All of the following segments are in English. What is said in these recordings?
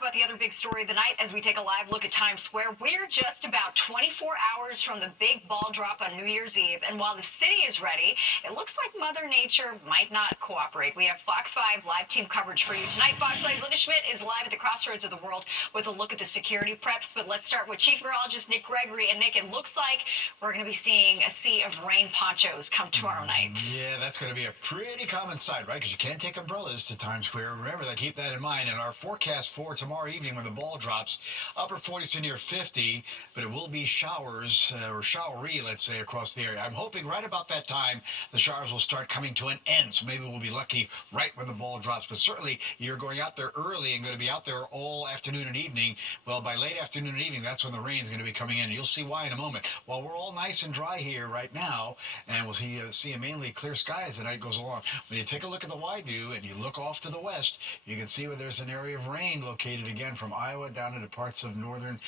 about the other big story of the night as we take a live look at Times Square. We're just about 24 hours from the big ball drop on New Year's Eve, and while the city is ready, it looks like Mother Nature might not cooperate. We have Fox 5 live team coverage for you tonight. Fox 5's Linda Schmidt is live at the crossroads of the world with a look at the security preps, but let's start with Chief Meteorologist Nick Gregory. And Nick, it looks like we're going to be seeing a sea of rain ponchos come tomorrow night. Yeah, that's going to be a pretty common sight, right? Because you can't take umbrellas to Times Square. Remember that. Keep that in mind. And our forecast for tomorrow evening when the ball drops, upper 40s to near 50, but it will be showers or showery, let's say, across the area. I'm hoping right about that time the showers will start coming to an end. So maybe we'll be lucky right when the ball drops. But certainly you're going out there early and going to be out there all afternoon and evening. Well, by late afternoon and evening, that's when the rain's going to be coming in. You'll see why in a moment. While we're all nice and dry here right now, and we'll see a mainly clear sky as the night goes along. When you take a look at the wide view and you look off to the west, you can see where there's an area of rain located again from Iowa down into parts of northern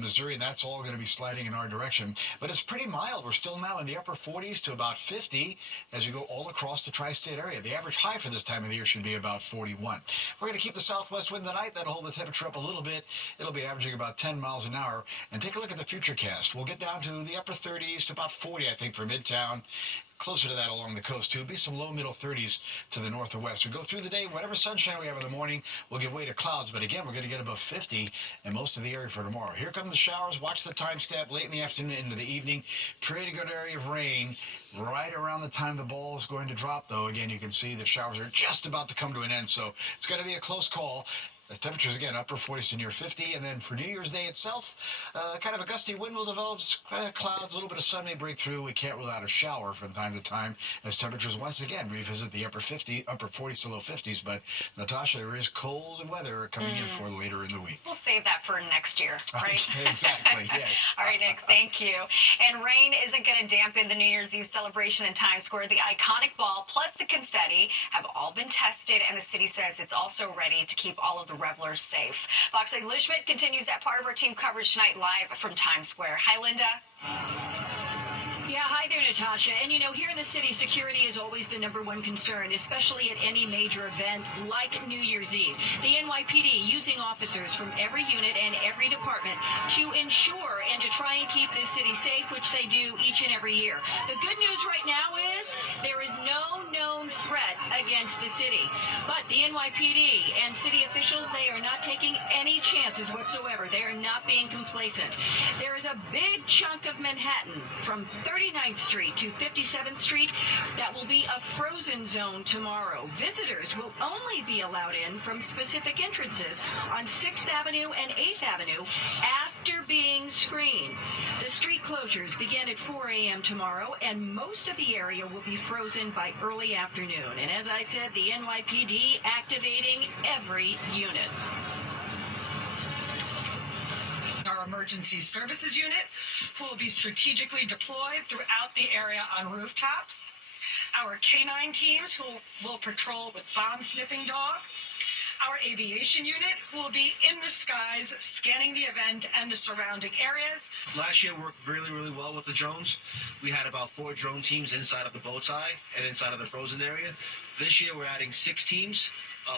Missouri, and that's all going to be sliding in our direction. But it's pretty mild. We're still now in the upper 40s to about 50 as you go all across the tri-state area. The average high for this time of the year should be about 41. We're going to keep the southwest wind tonight. That'll hold the temperature up a little bit. It'll be averaging about 10 miles an hour. And take a look at the futurecast. We'll get down to the upper 30s to about 40, I think, for Midtown. Closer to that along the coast, too. It'll be some low middle 30s to the north or west. We go through the day, whatever sunshine we have in the morning will give way to clouds. But again, we're going to get above 50 in most of the area for tomorrow. Here come the showers. Watch the time step late in the afternoon into the evening. Pretty good area of rain. Right around the time the ball is going to drop, though, again, you can see the showers are just about to come to an end. So it's going to be a close call. The temperatures, again, upper 40s to near 50. And then for New Year's Day itself, kind of a gusty wind will develop, clouds, a little bit of sun may break through. We can't rule out a shower from time to time as temperatures once again revisit the upper 40s to low 50s. But, Natasha, there is cold weather coming in for later in the week. We'll save that for next year, right? Okay, exactly, yes. All right, Nick, thank you. And rain isn't going to dampen the New Year's Eve celebration in Times Square. The iconic ball plus the confetti have all been tested, and the city says it's also ready to keep all of the revelers safe. Fox 5's Linda Schmidt continues that part of our team coverage tonight live from Times Square. Hi, Linda. Yeah, hi there, Natasha. And you know, here in the city, security is always the number one concern, especially at any major event like New Year's Eve. The NYPD using officers from every unit and every department to ensure and to try and keep this city safe, which they do each and every year. The good news right now is there is no known threat against the city. But the NYPD and city officials, they are not taking any chances whatsoever. They are not being complacent. There is a big chunk of Manhattan from 39th Street to 57th Street that will be a frozen zone tomorrow. Visitors will only be allowed in from specific entrances on 6th Avenue and 8th Avenue after being screened. The street closures begin at 4 a.m. tomorrow, and most of the area will be frozen by early afternoon. And as I said, the NYPD activating every unit. Our emergency services unit, who will be strategically deployed throughout the area on rooftops. Our canine teams, who will patrol with bomb-sniffing dogs. Our aviation unit, who will be in the skies scanning the event and the surrounding areas. Last year worked really, really well with the drones. We had about 4 drone teams inside of the bow tie and inside of the frozen area. This year we're adding 6 teams.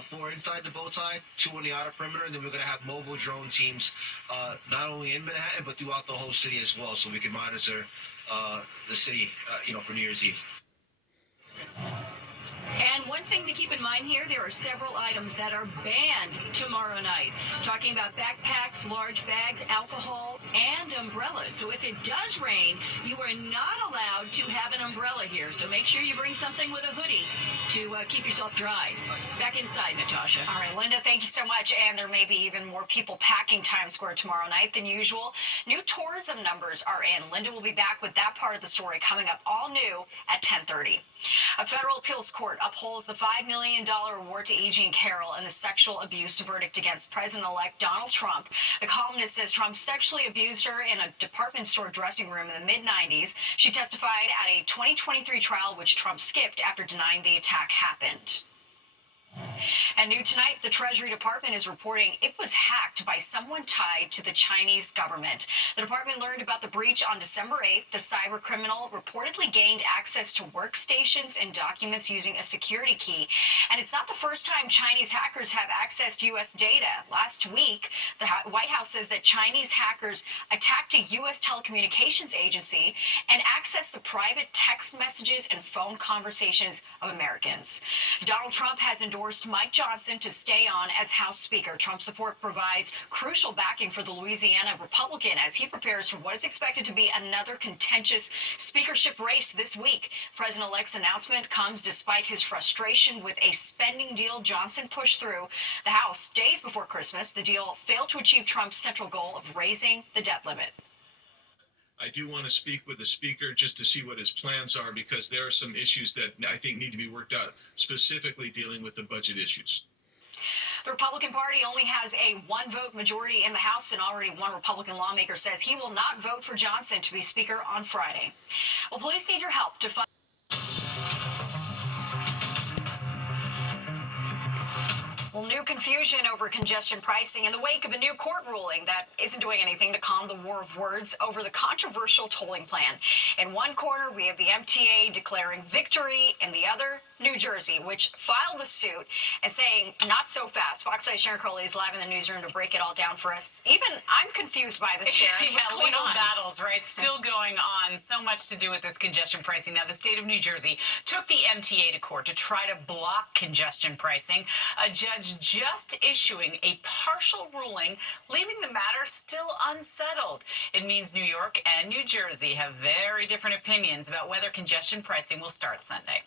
4 inside the bow tie, 2 on the outer perimeter, and then we're going to have mobile drone teams not only in Manhattan but throughout the whole city as well, so we can monitor the city, for New Year's Eve. And one thing to keep in mind here, there are several items that are banned tomorrow night. Talking about backpacks, large bags, alcohol, and umbrellas. So if it does rain, you are not allowed to have an umbrella here. So make sure you bring something with a hoodie to keep yourself dry. Back inside, Natasha. All right, Linda, thank you so much. And there may be even more people packing Times Square tomorrow night than usual. New tourism numbers are in. Linda will be back with that part of the story coming up all new at 10:30. A federal appeals court upholds the $5 million award to E. Jean Carroll in the sexual abuse verdict against President-elect Donald Trump. The columnist says Trump sexually abused her in a department store dressing room in the mid-90s. She testified at a 2023 trial, which Trump skipped after denying the attack happened. And new tonight, the Treasury Department is reporting it was hacked by someone tied to the Chinese government. The department learned about the breach on December 8th. The cyber criminal reportedly gained access to workstations and documents using a security key. And it's not the first time Chinese hackers have accessed U.S. data. Last week, the White House says that Chinese hackers attacked a U.S. telecommunications agency and accessed the private text messages and phone conversations of Americans. Donald Trump has endorsed Mike Johnson to stay on as House Speaker. Trump's support provides crucial backing for the Louisiana Republican as he prepares for what is expected to be another contentious speakership race this week. President-elect's announcement comes despite his frustration with a spending deal Johnson pushed through the House days before Christmas. The deal failed to achieve Trump's central goal of raising the debt limit. I do want to speak with the speaker just to see what his plans are, because there are some issues that I think need to be worked out, specifically dealing with the budget issues. The Republican Party only has a one-vote majority in the House, and already one Republican lawmaker says he will not vote for Johnson to be Speaker on Friday. Well, police need your help to find... Well, new confusion over congestion pricing in the wake of a new court ruling that isn't doing anything to calm the war of words over the controversial tolling plan. In one corner, we have the MTA declaring victory, in the other, New Jersey, which filed the suit and saying, not so fast. Fox 8 Sharon Crowley is live in the newsroom to break it all down for us. Even I'm confused by this, Sharon. What's going legal on? battles, right? Still going on. So much to do with this congestion pricing. Now, the state of New Jersey took the MTA to court to try to block congestion pricing. A judge just issuing a partial ruling, leaving the matter still unsettled. It means New York and New Jersey have very different opinions about whether congestion pricing will start Sunday.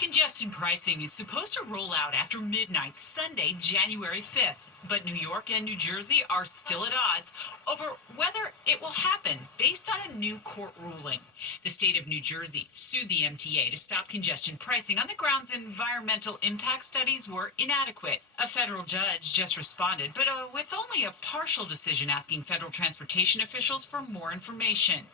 Congestion pricing is supposed to roll out after midnight Sunday, January 5th, but New York and New Jersey are still at odds over whether it will happen based on a new court ruling. The state of New Jersey sued the MTA to stop congestion pricing on the grounds environmental impact studies were inadequate. A federal judge just responded, but with only a partial decision asking federal transportation officials for more information.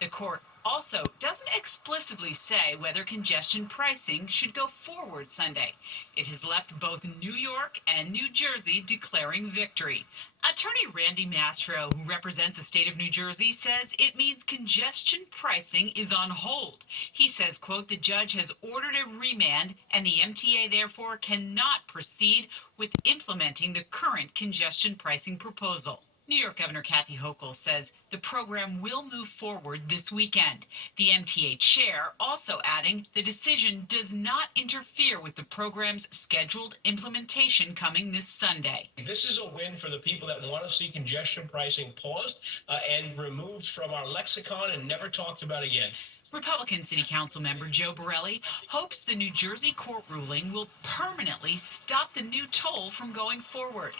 The court also doesn't explicitly say whether congestion pricing should go forward Sunday. It has left both New York and New Jersey declaring victory. Attorney Randy Mastro, who represents the state of New Jersey, says it means congestion pricing is on hold. He says, quote, the judge has ordered a remand and the MTA therefore cannot proceed with implementing the current congestion pricing proposal. New York Governor Kathy Hochul says the program will move forward this weekend. The MTA chair also adding the decision does not interfere with the program's scheduled implementation coming this Sunday. This is a win for the people that want to see congestion pricing paused and removed from our lexicon and never talked about again. Republican City Council member Joe Borelli hopes the New Jersey court ruling will permanently stop the new toll from going forward.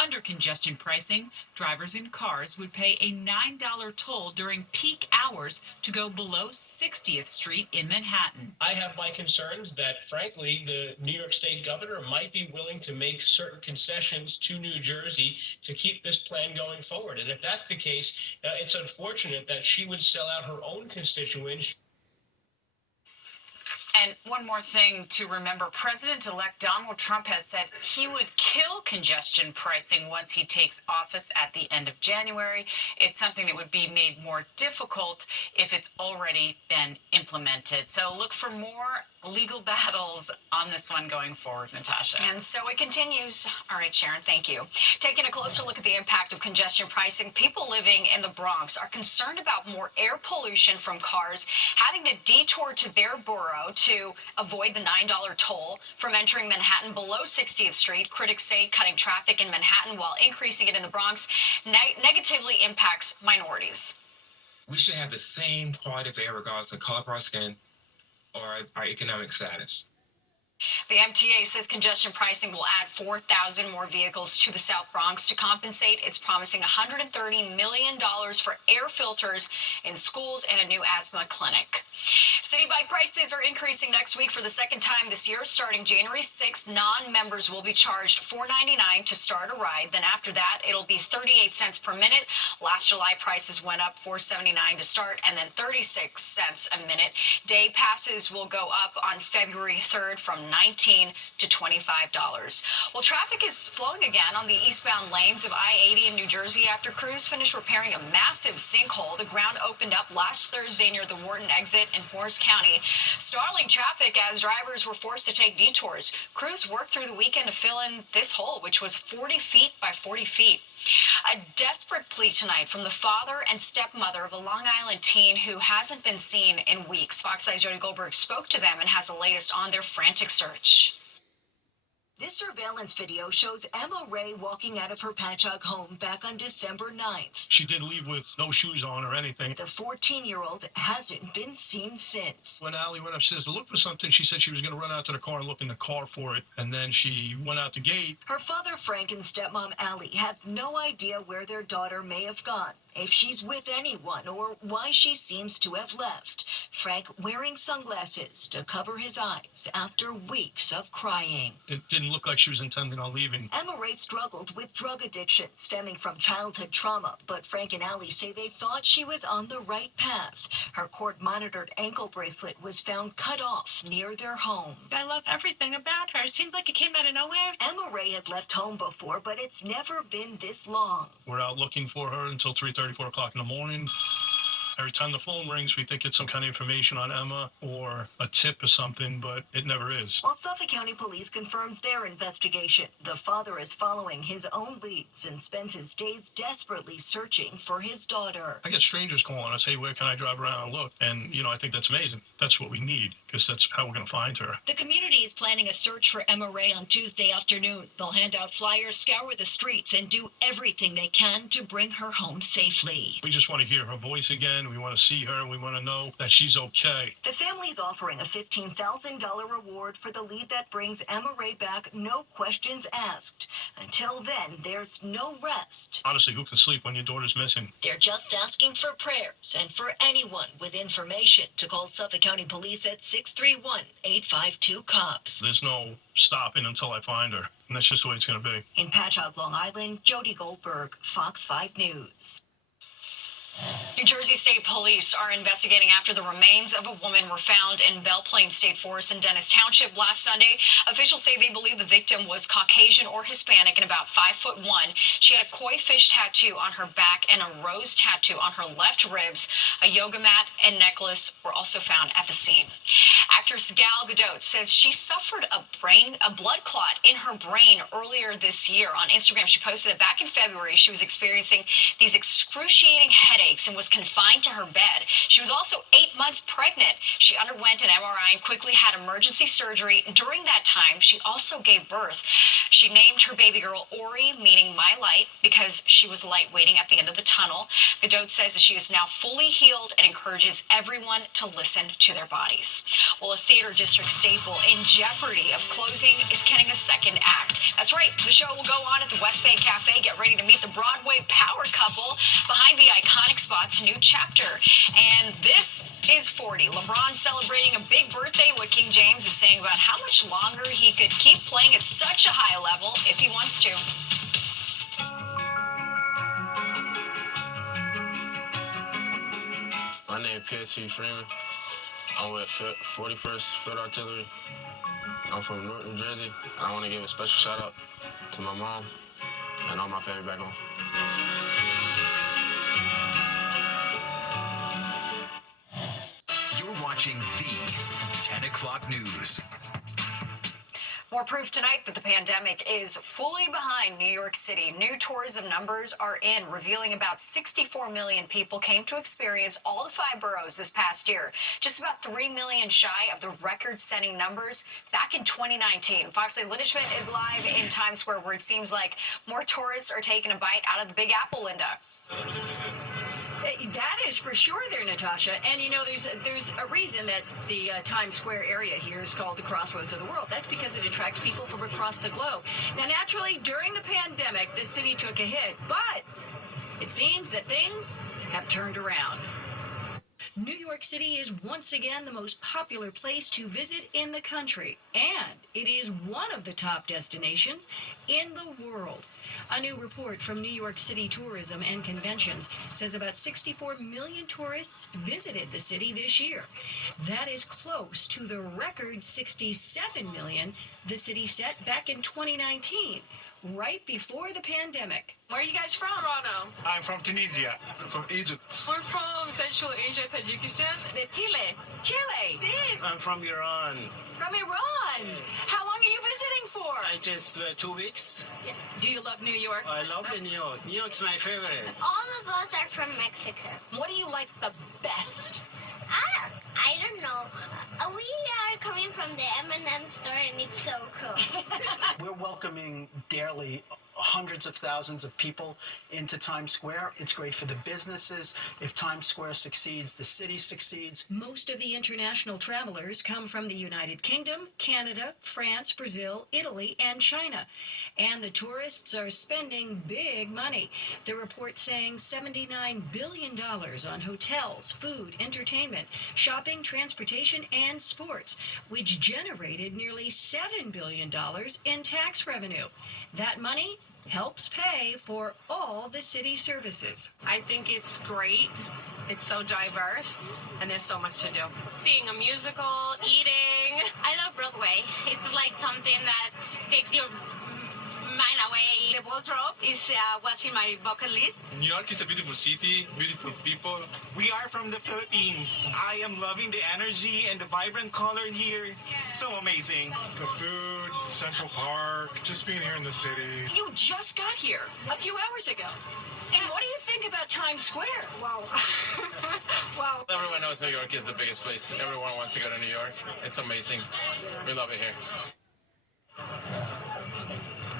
Under congestion pricing, drivers in cars would pay a $9 toll during peak hours to go below 60th Street in Manhattan. I have my concerns that, frankly, the New York State governor might be willing to make certain concessions to New Jersey to keep this plan going forward. And if that's the case, it's unfortunate that she would sell out her own constituents. And one more thing to remember, President-elect Donald Trump has said he would kill congestion pricing once he takes office at the end of January. It's something that would be made more difficult if it's already been implemented. So look for more legal battles on this one going forward, Natasha. And so it continues. All right, Sharon, thank you. Taking a closer look at the impact of congestion pricing, people living in the Bronx are concerned about more air pollution from cars having to detour to their borough to avoid the $9 toll from entering Manhattan below 60th Street. Critics say cutting traffic in Manhattan while increasing it in the Bronx negatively impacts minorities. We should have the same quality of air regardless of color of our skin or our economic status. The MTA says congestion pricing will add 4,000 more vehicles to the South Bronx. To compensate, it's promising $130 million for air filters in schools and a new asthma clinic. City bike prices are increasing next week for the second time this year. Starting January 6th, non-members will be charged $4.99 to start a ride. Then after that, it'll be 38 cents per minute. Last July, prices went up $4.79 to start and then 36 cents a minute. Day passes will go up on February 3rd from $19 to $25. Well, traffic is flowing again on the eastbound lanes of I-80 in New Jersey after crews finished repairing a massive sinkhole. The ground opened up last Thursday near the Wharton exit in Morris County, stalling traffic as drivers were forced to take detours. Crews worked through the weekend to fill in this hole, which was 40 feet by 40 feet. A desperate plea tonight from the father and stepmother of a Long Island teen who hasn't been seen in weeks. Fox 5's Jody Goldberg spoke to them and has the latest on their frantic search. This surveillance video shows Emma Ray walking out of her Patchogue home back on December 9th. She did leave with no shoes on or anything. The 14-year-old hasn't been seen since. When Allie went upstairs to look for something, she said she was going to run out to the car and look in the car for it. And then she went out the gate. Her father, Frank, and stepmom, Allie, have no idea where their daughter may have gone, if she's with anyone, or why she seems to have left. Frank wearing sunglasses to cover his eyes after weeks of crying. It didn't look like she was intending on leaving. Emma Ray struggled with drug addiction stemming from childhood trauma, but Frank and Allie say they thought she was on the right path. Her court-monitored ankle bracelet was found cut off near their home. I love everything about her. It seemed like it came out of nowhere. Emma Ray has left home before, but it's never been this long. We're out looking for her until 3:30, 4 o'clock in the morning. Every time the phone rings, we think it's some kind of information on Emma or a tip or something, but it never is. While Suffolk County Police confirms their investigation, the father is following his own leads and spends his days desperately searching for his daughter. I get strangers calling us, hey, where can I drive around and look? And, I think that's amazing. That's what we need, because that's how we're going to find her. The community is planning a search for Emma Ray on Tuesday afternoon. They'll hand out flyers, scour the streets, and do everything they can to bring her home safely. We just want to hear her voice again. We want to see her. We want to know that she's okay. The family's offering a $15,000 reward for the lead that brings Emma Ray back, no questions asked. Until then, there's no rest. Honestly, who can sleep when your daughter's missing? They're just asking for prayers and for anyone with information to call Suffolk County Police at 631-852-COPS. There's no stopping until I find her. And that's just the way it's going to be. In Patchogue, Long Island, Jody Goldberg, Fox 5 News. New Jersey State Police are investigating after the remains of a woman were found in Belle Plaine State Forest in Dennis Township last Sunday. Officials say they believe the victim was Caucasian or Hispanic and about 5'1". She had a koi fish tattoo on her back and a rose tattoo on her left ribs. A yoga mat and necklace were also found at the scene. Actress Gal Gadot says she suffered a blood clot in her brain earlier this year. On Instagram, she posted that back in February, she was experiencing these excruciating headaches and was confined to her bed. She was also 8 months pregnant. She underwent an MRI and quickly had emergency surgery. During that time, she also gave birth. She named her baby girl Ori, meaning my light, because she was light waiting at the end of the tunnel. Gadot says that she is now fully healed and encourages everyone to listen to their bodies. Well, a theater district staple in jeopardy of closing is getting a second act. That's right. The show will go on at the West Bay Cafe. Get ready to meet the Broadway power couple behind the iconic spot's new chapter. And this is 40. LeBron celebrating a big birthday. What King James is saying about how much longer he could keep playing at such a high level if he wants to. My name is PSC Freeman. I'm with 41st Field Artillery. I'm from Newark, New Jersey. And I want to give a special shout out to my mom and all my family back home. You're watching the 10 o'clock news. More proof tonight that the pandemic is fully behind New York City. New tourism numbers are in, revealing about 64 million people came to experience all the 5 boroughs this past year. Just about 3 million shy of the record-setting numbers back in 2019. Fox 8 Linda Schmidt is live in Times Square, where it seems like more tourists are taking a bite out of the Big Apple, Linda. That is for sure there, Natasha. And there's a reason that the Times Square area here is called the Crossroads of the World. That's because it attracts people from across the globe. Now, naturally, during the pandemic, the city took a hit, but it seems that things have turned around. New York City is once again the most popular place to visit in the country, and it is one of the top destinations in the world. A new report from New York City Tourism and Conventions says about 64 million tourists visited the city this year. That is close to the record 67 million the city set back in 2019, right before the pandemic. Where are you guys from? Toronto. I'm from Tunisia. I'm from Egypt. We're from Central Asia, Tajikistan. De Chile. Chile. I'm from Iran. From Iran. How long are you visiting for? I just 2 weeks. Do you love New York? I love the New York. New York's my favorite. All of us are from Mexico. What do you like the best? I don't know. We are coming from the M&M store and it's so cool. We're welcoming daily hundreds of thousands of people into Times Square. It's great for the businesses. If Times Square succeeds, the city succeeds. Most of the international travelers come from the United Kingdom, Canada, France, Brazil, Italy, and China. And the tourists are spending big money. The report saying $79 billion on hotels, food, entertainment, shopping, transportation, and sports, which generated nearly $7 billion in tax revenue. That money helps pay for all the city services. I think it's great. It's so diverse, and there's so much to do. Seeing a musical, eating. I love Broadway. It's like something that takes your mind away. The ball drop is what's in my bucket list. New York is a beautiful city, beautiful people. We are from the Philippines. I am loving the energy and the vibrant color here. So amazing. The food, Central Park, just being here in the city. You just got here a few hours ago. And what do you think about Times Square? Wow. Wow. Everyone knows New York is the biggest place. Everyone wants to go to New York. It's amazing. We love it here.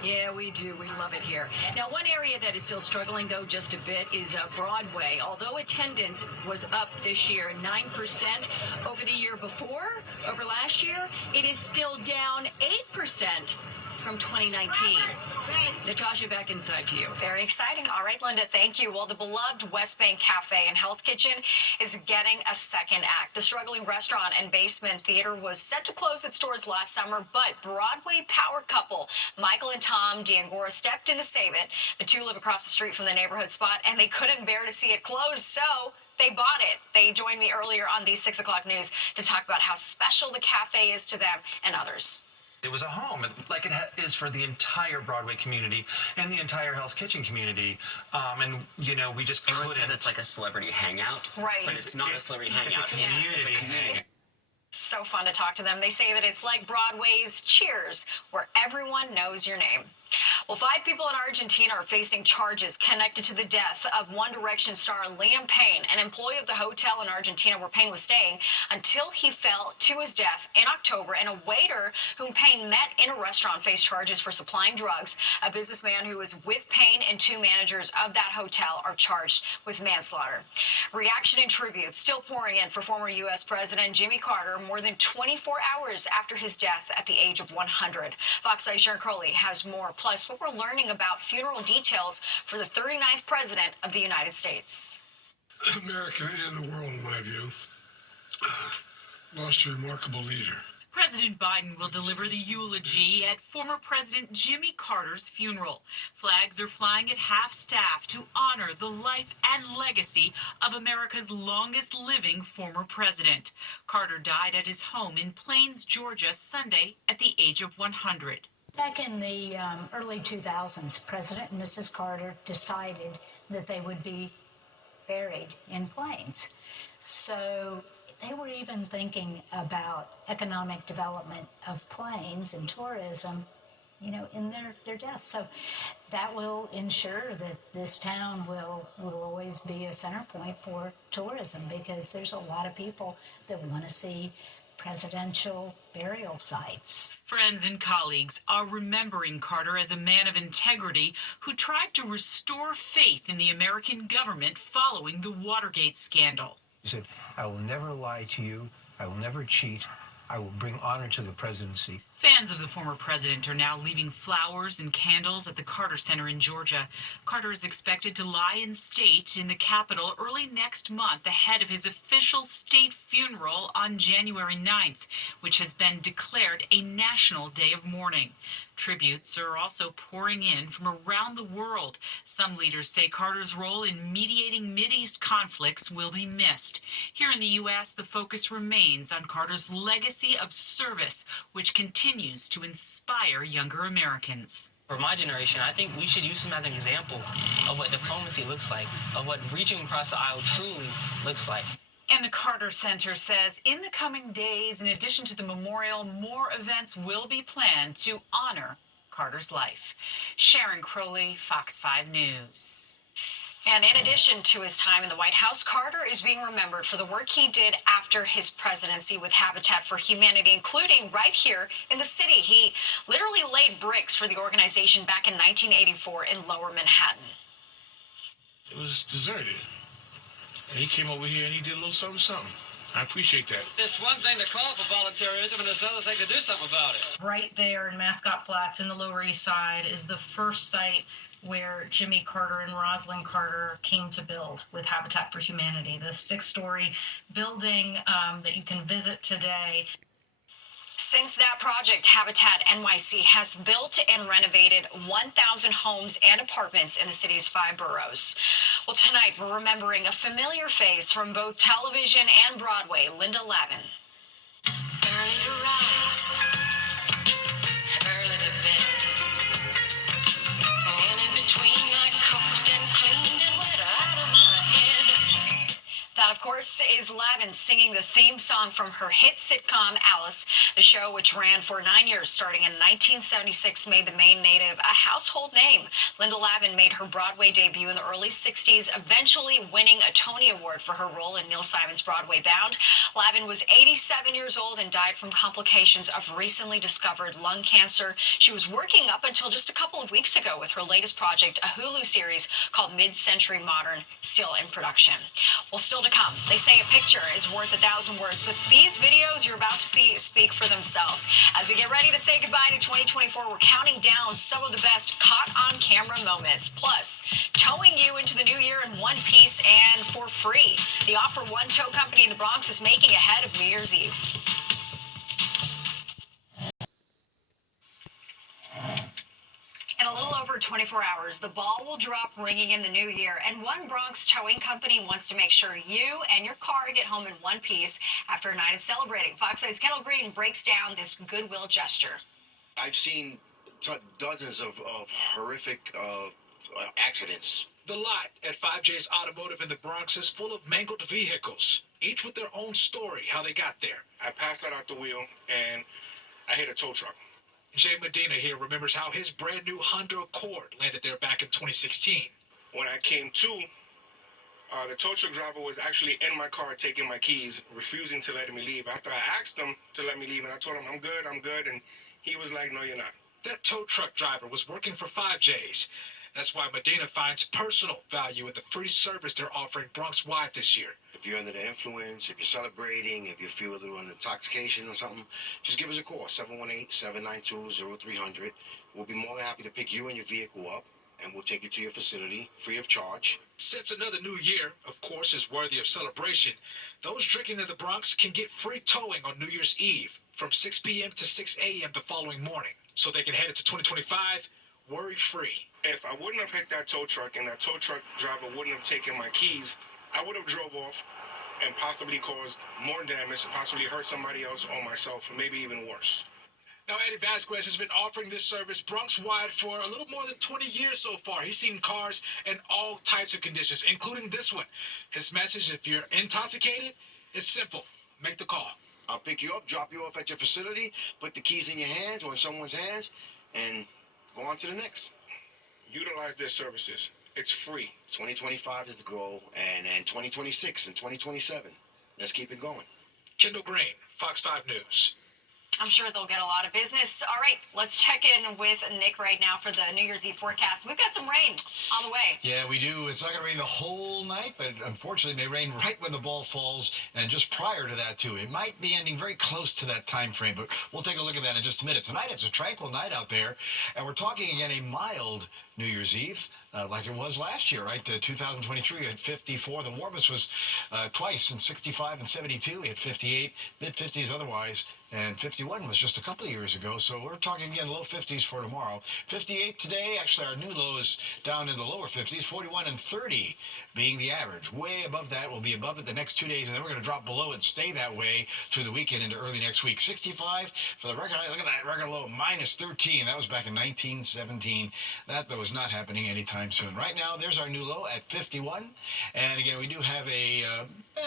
Yeah, we do. We love it here. Now, one area that is still struggling, though, just a bit is Broadway. Although attendance was up this year 9% over the year before, over last year, it is still down 8% from 2019. Natasha, back inside to you. Very exciting. All right, Linda, thank you. Well, the beloved West Bank Cafe and Hell's Kitchen is getting a second act. The struggling restaurant and basement theater was set to close its doors last summer, but Broadway power couple Michael and Tom D'Angora stepped in to save it. The two live across the street from the neighborhood spot, and they couldn't bear to see it close, so they bought it. They joined me earlier on the 6 o'clock news to talk about how special the cafe is to them and others. It was a home, like it is for the entire Broadway community and the entire Hell's Kitchen community. And, you know, we just Everyone says it's like a celebrity hangout. Right. But it's not a celebrity hangout. It's a community hangout. So fun to talk to them. They say that it's like Broadway's Cheers, where everyone knows your name. Well, 5 people in Argentina are facing charges connected to the death of One Direction star Liam Payne, an employee of the hotel in Argentina where Payne was staying until he fell to his death in October. And a waiter whom Payne met in a restaurant faced charges for supplying drugs. A businessman who was with Payne and 2 managers of that hotel are charged with manslaughter. Reaction and tribute still pouring in for former U.S. President Jimmy Carter more than 24 hours after his death at the age of 100. Fox 8's Sharon Crowley has more. Plus, what we're learning about funeral details for the 39th President of the United States. America and the world, in my view, lost a remarkable leader. President Biden will deliver the eulogy at former President Jimmy Carter's funeral. Flags are flying at half-staff to honor the life and legacy of America's longest-living former president. Carter died at his home in Plains, Georgia, Sunday at the age of 100. Back in the early 2000s, President and Mrs. Carter decided that they would be buried in Plains. So they were even thinking about economic development of Plains and tourism, you know, in their death. So that will ensure that this town will always be a center point for tourism, because there's a lot of people that want to see presidential burial sites. Friends and colleagues are remembering Carter as a man of integrity who tried to restore faith in the American government following the Watergate scandal. He said, I will never lie to you. I will never cheat. I will bring honor to the presidency. Fans of the former president are now leaving flowers and candles at the Carter Center in Georgia. Carter is expected to lie in state in the Capitol early next month ahead of his official state funeral on January 9th, which has been declared a national day of mourning. Tributes are also pouring in from around the world. Some leaders say Carter's role in mediating Mideast conflicts will be missed. Here in the U.S., the focus remains on Carter's legacy of service, which continues to inspire younger Americans. For my generation, I think we should use him as an example of what diplomacy looks like, of what reaching across the aisle truly looks like. And the Carter Center says in the coming days, in addition to the memorial, more events will be planned to honor Carter's life. Sharon Crowley, Fox 5 News. And in addition to his time in the White House, Carter is being remembered for the work he did after his presidency with Habitat for Humanity, including right here in the city. He literally laid bricks for the organization back in 1984 in Lower Manhattan. It was deserted. And he came over here and he did a little something. I appreciate that. It's one thing to call for volunteerism, and it's another thing to do something about it. Right there in Mascot Flats in the Lower East Side is the first site where Jimmy Carter and Rosalind Carter came to build with Habitat for Humanity, the 6-story building that you can visit today. Since that project, Habitat NYC has built and renovated 1,000 homes and apartments in the city's 5 boroughs. Well, tonight we're remembering a familiar face from both television and Broadway, Linda Lavin. Early to rise, early to bed. And in between, I cooked and cleaned and went out of my head. That, of course, is Lavin singing the theme song from her hit sitcom Alice. The show, which ran for 9 years starting in 1976, made the Maine native a household name. Linda Lavin made her Broadway debut in the early 60s, eventually winning a Tony Award for her role in Neil Simon's Broadway Bound. Lavin was 87 years old and died from complications of recently discovered lung cancer. She was working up until just a couple of weeks ago with her latest project, a Hulu series called Mid-Century Modern, still in production. Well, still to come. They say a picture is worth 1,000 words, but these videos you're about to see speak for themselves. As we get ready to say goodbye to 2024, we're counting down some of the best caught on camera moments, plus towing you into the new year in one piece and for free. The Offer One tow company in the Bronx is making ahead of New Year's Eve. In a little over 24 hours, the ball will drop ringing in the new year, and one Bronx towing company wants to make sure you and your car get home in one piece after a night of celebrating. Fox 5's Kendall Green breaks down this goodwill gesture. I've seen dozens of horrific accidents. The lot at 5J's Automotive in the Bronx is full of mangled vehicles, each with their own story, how they got there. I passed out the wheel and I hit a tow truck. Jay Medina here remembers how his brand new Honda Accord landed there back in 2016. When I came to, the tow truck driver was actually in my car taking my keys, refusing to let me leave. After I asked him to let me leave, and I told him, I'm good, and he was like, no, you're not. That tow truck driver was working for 5J's. That's why Medina finds personal value in the free service they're offering Bronx-wide this year. If you're under the influence, if you're celebrating, if you feel a little intoxication or something, just give us a call, 718-792-0300. We'll be more than happy to pick you and your vehicle up, and we'll take you to your facility free of charge. Since another new year, of course, is worthy of celebration, those drinking in the Bronx can get free towing on New Year's Eve from 6 p.m. to 6 a.m. the following morning, so they can head into 2025 worry-free. If I wouldn't have hit that tow truck and that tow truck driver wouldn't have taken my keys, I would have drove off and possibly caused more damage, possibly hurt somebody else or myself, maybe even worse. Now, Eddie Vasquez has been offering this service Bronx-wide for a little more than 20 years so far. He's seen cars in all types of conditions, including this one. His message, if you're intoxicated, it's simple. Make the call. I'll pick you up, drop you off at your facility, put the keys in your hands or in someone's hands, and go on to the next. Utilize their services. It's free. 2025 is the goal, and 2026 and 2027. Let's keep it going. Kendall Green, Fox 5 News. I'm sure they'll get a lot of business. All right, let's check in with Nick right now for the New Year's Eve forecast. We've got some rain on the way. Yeah, we do. It's not going to rain the whole night, but unfortunately, it may rain right when the ball falls and just prior to that, too. It might be ending very close to that time frame, but we'll take a look at that in just a minute. Tonight, it's a tranquil night out there, and we're talking again a mild New Year's Eve, like it was last year, right? 2023, we had 54. The warmest was twice in 65 and 72. We had 58, mid-50s otherwise, and 51 was just a couple of years ago. So we're talking again low 50s for tomorrow. 58 today. Actually, our new low is down in the lower 50s. 41 and 30 being the average. Way above that. We'll be above it the next 2 days, and then we're going to drop below it, stay that way through the weekend into early next week. 65 for the record high. Look at that record low, minus 13. That was back in 1917. That, though, is not happening anytime soon. Right now, there's our new low at 51. And again, we do have a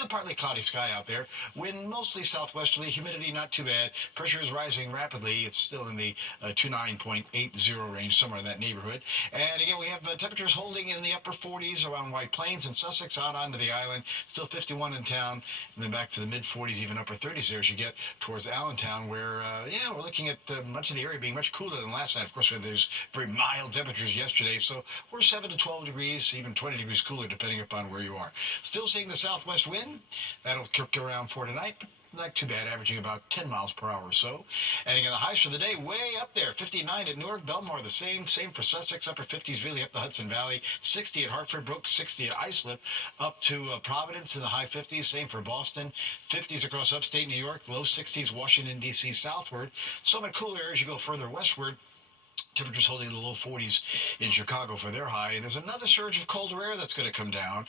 partly cloudy sky out there. Wind mostly southwesterly. Humidity not too bad. Pressure is rising rapidly. It's still in the 29.80 range, somewhere in that neighborhood. And again, we have temperatures holding in the upper 40s around White Plains and Sussex out onto the island. Still 51 in town, and then back to the mid-40s, even upper 30s there as you get towards Allentown, where, we're looking at much of the area being much cooler than last night. Of course, there's very mild temperatures yesterday, so we're 7 to 12 degrees, even 20 degrees cooler, depending upon where you are. Still seeing the southwest wind. That'll kick around for tonight. Not too bad, averaging about 10 miles per hour or so. And again, the highs for the day way up there. 59 at Newark, Belmore, the same for Sussex, upper 50s really up the Hudson Valley. 60 at Hartford, Brooks, 60 at Islip, up to Providence in the high 50s. Same for Boston. 50s across upstate New York, low 60s, Washington, D.C. southward. Somewhat cooler as you go further westward. Temperatures holding in the low 40s in Chicago for their high. And there's another surge of colder air that's going to come down.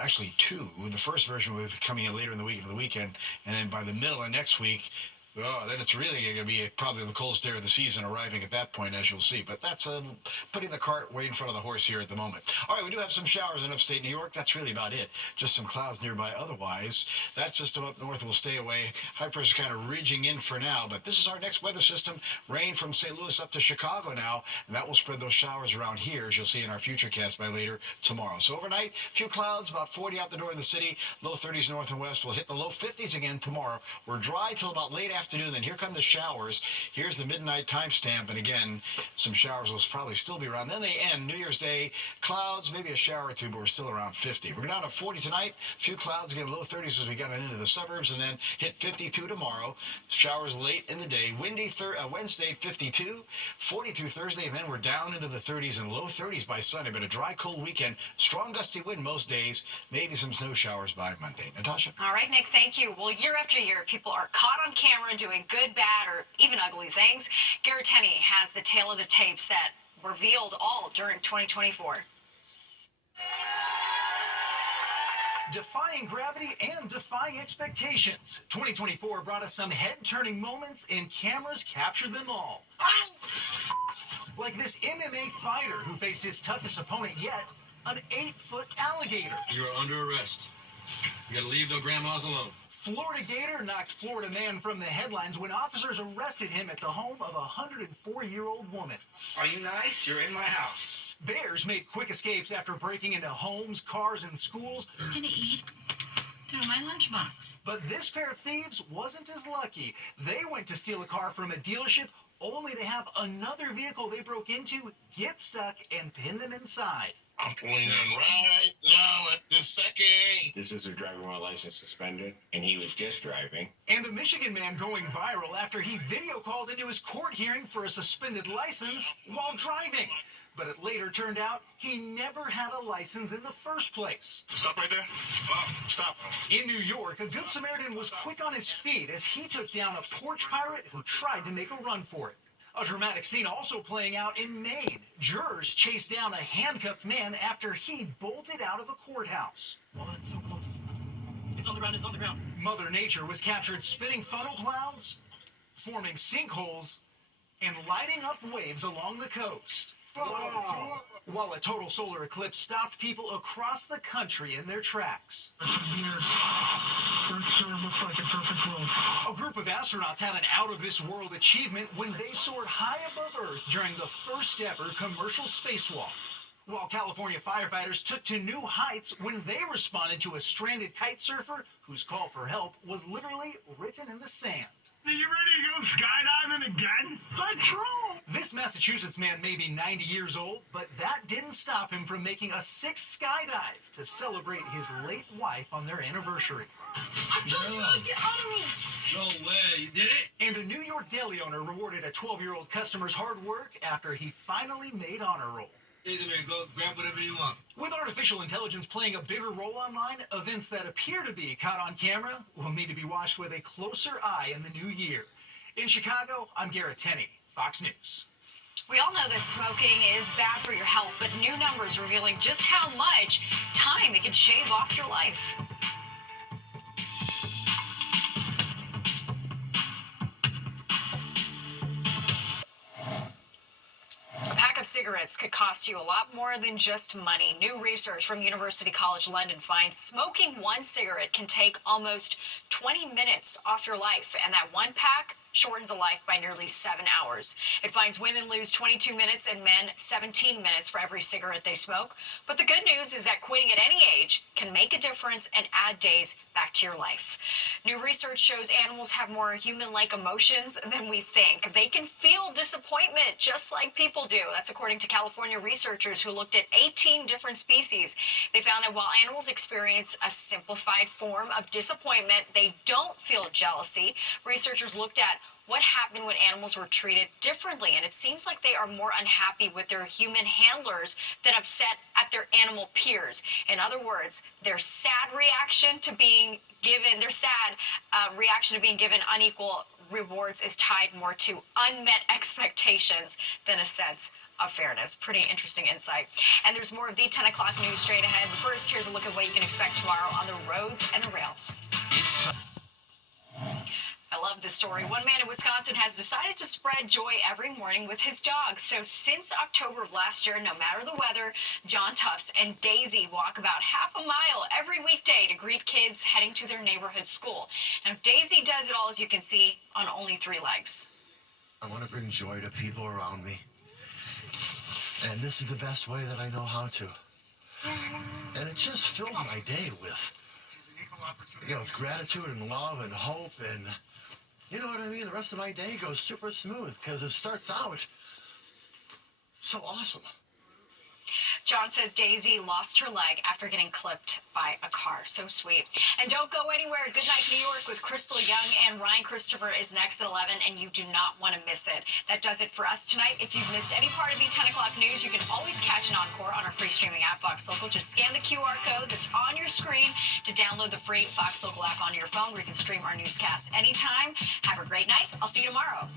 Actually, two. The first version will be coming in later in the week and the weekend. And then by the middle of next week, then it's really going to be probably the coldest air of the season arriving at that point, as you'll see. But that's putting the cart way in front of the horse here at the moment. All right, we do have some showers in upstate New York. That's really about it. Just some clouds nearby otherwise. That system up north will stay away. High pressure kind of ridging in for now. But this is our next weather system. Rain from St. Louis up to Chicago now. And that will spread those showers around here, as you'll see in our futurecast by later tomorrow. So overnight, a few clouds, about 40 out the door in the city. Low 30s north and west. We'll hit the low 50s again tomorrow. We're dry till about late afternoon. Then here come the showers. Here's the midnight timestamp, and again, some showers will probably still be around. Then they end New Year's Day, clouds, maybe a shower or two, but we're still around 50. We're down to 40 tonight, a few clouds, again, low 30s as we got into the suburbs, and then hit 52 tomorrow. Showers late in the day. Windy Wednesday, 52, 42 Thursday, and then we're down into the 30s and low 30s by Sunday, but a dry, cold weekend. Strong gusty wind most days, maybe some snow showers by Monday. Natasha? All right, Nick, thank you. Well, year after year, people are caught on camera doing good, bad, or even ugly things. Garrett Tenney has the tale of the tapes that revealed all during 2024. Defying gravity and defying expectations. 2024 brought us some head-turning moments, and cameras captured them all. Like this MMA fighter who faced his toughest opponent yet, an 8-foot alligator. You are under arrest. You gotta leave the grandmas alone. Florida Gator knocked Florida man from the headlines when officers arrested him at the home of a 104-year-old woman. Are you nice? You're in my house. Bears made quick escapes after breaking into homes, cars, and schools. I'm gonna eat through my lunchbox. But this pair of thieves wasn't as lucky. They went to steal a car from a dealership only to have another vehicle they broke into get stuck and pin them inside. I'm pulling in right now at this second. This is a driver while license suspended, and he was just driving. And a Michigan man going viral after he video called into his court hearing for a suspended license while driving. But it later turned out he never had a license in the first place. Stop right there. Stop. In New York, a Good Samaritan was quick on his feet as he took down a porch pirate who tried to make a run for it. A dramatic scene also playing out in Maine. Jurors chased down a handcuffed man after he bolted out of a courthouse. Oh, it's so close. It's on the ground, it's on the ground. Mother Nature was captured spinning funnel clouds, forming sinkholes, and lighting up waves along the coast. Wow. While a total solar eclipse stopped people across the country in their tracks. A group of astronauts had an out-of-this-world achievement when they soared high above Earth during the first ever commercial spacewalk. While California firefighters took to new heights when they responded to a stranded kite surfer whose call for help was literally written in the sand. Are you ready to go skydiving again? Let's roll! This Massachusetts man may be 90 years old, but that didn't stop him from making a 6th skydive to celebrate his late wife on their anniversary. I told you I'd get on the road. No way, you did it? And a New York deli owner rewarded a 12-year-old customer's hard work after he finally made honor roll. Here's a minute, go grab whatever you want. With artificial intelligence playing a bigger role online, events that appear to be caught on camera will need to be watched with a closer eye in the new year. In Chicago, I'm Garrett Tenney, Fox News. We all know that smoking is bad for your health, but new numbers revealing just how much time it can shave off your life. A pack of cigarettes could cost you a lot more than just money. New research from University College London finds smoking one cigarette can take almost 20 minutes off your life, and that one pack shortens a life by nearly 7 hours. It finds women lose 22 minutes and men 17 minutes for every cigarette they smoke. But the good news is that quitting at any age can make a difference and add days back to your life. New research shows animals have more human-like emotions than we think. They can feel disappointment just like people do. That's according to California researchers who looked at 18 different species. They found that while animals experience a simplified form of disappointment, they don't feel jealousy. Researchers looked at what happened when animals were treated differently, and it seems like they are more unhappy with their human handlers than upset at their animal peers. In other words, their sad reaction to being given unequal rewards is tied more to unmet expectations than a sense of fairness. Pretty interesting insight. And there's more of the 10 o'clock news straight ahead. But first, here's a look at what you can expect tomorrow on the roads and the rails. I love this story. One man in Wisconsin has decided to spread joy every morning with his dog. So since October of last year, no matter the weather, John Tufts and Daisy walk about half a mile every weekday to greet kids heading to their neighborhood school. Now, Daisy does it all, as you can see, on only 3 legs. I want to bring joy to people around me. And this is the best way that I know how to. And it just fills my day with, with gratitude and love and hope, and you know what I mean? The rest of my day goes super smooth because it starts out so awesome. John says Daisy lost her leg after getting clipped by a car. So sweet. And don't go anywhere. Good Night New York with Crystal Young and Ryan Christopher is next at 11, and you do not want to miss it. That does it for us tonight. If you've missed any part of the 10 o'clock news, you can always catch an encore on our free streaming app, Fox Local. Just scan the QR code that's on your screen to download the free Fox Local app on your phone, where you can stream our newscasts anytime. Have a great night. I'll see you tomorrow.